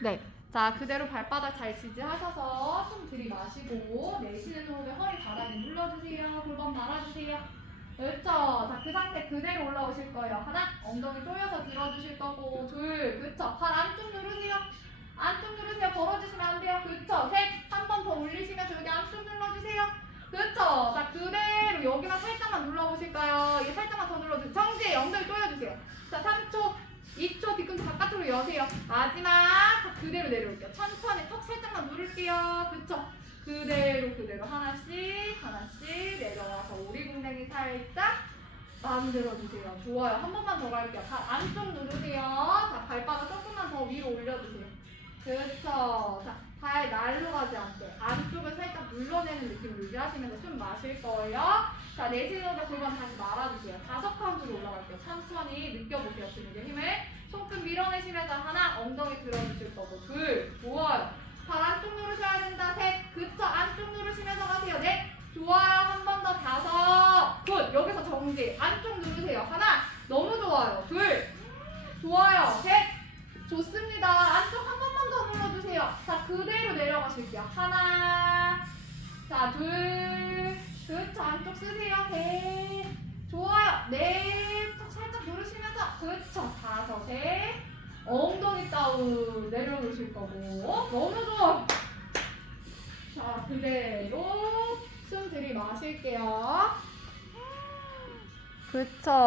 네. 자, 그대로 발바닥 잘 지지하셔서 숨 들이마시고 내쉬는 호흡에 허리 바닥에 눌러주세요. 골반 말아주세요. 그렇죠. 자, 그 상태 그대로 올라오실 거예요. 하나, 엉덩이 조여서 들어주실 거고. 둘, 그렇죠. 팔 안쪽 누르세요. 안쪽 누르세요. 벌어주시면 안 돼요. 그렇죠. 셋, 한 번 더 올리시면서 여기 안쪽 눌러주세요. 그렇죠. 자, 그대로 여기만 살짝만 눌러보실까요? 이게 살짝만 더 눌러주세요. 정지, 엉덩이 조여주세요. 자, 3초, 2초 뒤꿈치 바깥으로 여세요. 마지막 자, 그대로 내려올게요. 천천히 턱 살짝만 누를게요. 그쵸? 그대로 그대로 하나씩 하나씩 내려와서 오리궁뎅이 살짝 만들어주세요. 좋아요. 한 번만 더 갈게요. 발 안쪽 누르세요. 자 발바닥 조금만 더 위로 올려주세요. 그렇죠. 자, 발 날로 가지 않게 안쪽을 살짝 눌러내는 느낌 유지하시면서 숨 마실 거예요. 자, 호흡에 골반 다시 말아주세요. 다섯 카운트로 올라갈게요. 천천히 느껴보세요. 근육의 힘을. 손끝 밀어내시면서 하나, 엉덩이 들어주실 거고. 둘, 좋아요. 발 안쪽 누르셔야 된다. 셋, 그쵸. 안쪽 누르시면서 가세요. 넷, 좋아요. 한 번 더 다섯. 굿. 여기서 정지. 안쪽 누르세요. 하나, 너무 좋아요. 둘, 좋아요. 셋, 좋습니다. 안쪽 한 번만 더 눌러주세요. 자, 그대로 내려가실게요. 하나, 자, 둘, 그렇죠. 안쪽 쓰세요. 셋, 좋아요. 넷, 턱 살짝 누르시면서, 그렇죠. 다섯에 엉덩이 다운 내려놓으실 거고. 너무 좋아. 자, 그대로 숨 들이마실게요. 그쵸.